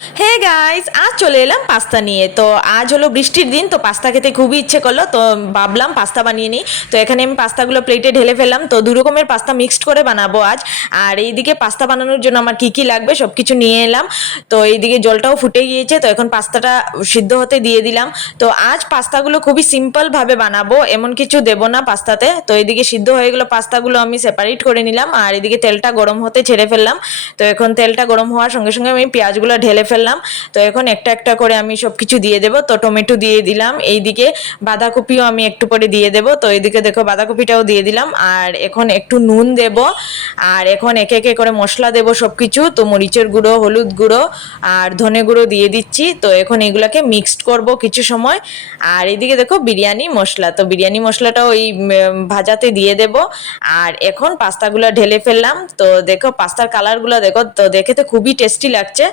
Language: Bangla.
হে গাইস, আজ চলে এলাম পাস্তা নিয়ে। তো আজ হলো বৃষ্টির দিন, তো পাস্তা খেতে খুবই ইচ্ছে করলো, তো ভাবলাম পাস্তা বানিয়ে নিই। তো এখানে আমি পাস্তাগুলো প্লেটে ঢেলে ফেললাম। তো দু রকমের পাস্তা মিক্সড করে বানাবো আজ। আর এইদিকে পাস্তা বানানোর জন্য আমার কি কি লাগবে সব কিছু নিয়ে এলাম। তো এইদিকে জলটাও ফুটে গিয়েছে, তো এখন পাস্তাটা সিদ্ধ হতে দিয়ে দিলাম। তো আজ পাস্তাগুলো খুবই সিম্পল ভাবে বানাবো, এমন কিছু দেবো না পাস্তাতে। তো এইদিকে সিদ্ধ হয়ে গেলো পাস্তাগুলো, আমি সেপারেট করে নিলাম। আর এদিকে তেলটা গরম হতে ছেড়ে ফেললাম। তো এখন তেলটা গরম হওয়ার সঙ্গে সঙ্গে আমি পেঁয়াজগুলো ঢেলে ফেললাম। তো এখন একটা একটা করে আমি সব কিছু দিয়ে দেবো। তো টমেটো দিয়ে দিলাম, এইদিকে বাঁধাকপিও আমি একটু পরে দিয়ে দেবো। তো এইদিকে দেখো বাঁধাকপিটাও দিয়ে দিলাম। আর এখন একটু নুন দেব। আর এখন একে একে করে মশলা দেবো সব কিছু। তো মরিচের গুঁড়ো, হলুদ গুঁড়ো আর ধনে গুঁড়ো দিয়ে দিচ্ছি। তো এখন এগুলাকে মিক্সড করব কিছু সময়। আর এইদিকে দেখো বিরিয়ানি মশলা, তো বিরিয়ানি মশলাটাও ওই ভাজাতে দিয়ে দেব। আর এখন পাস্তাগুলো ঢেলে ফেললাম। তো দেখো পাস্তার কালারগুলো দেখো, তো দেখে তো খুবই টেস্টি লাগছে।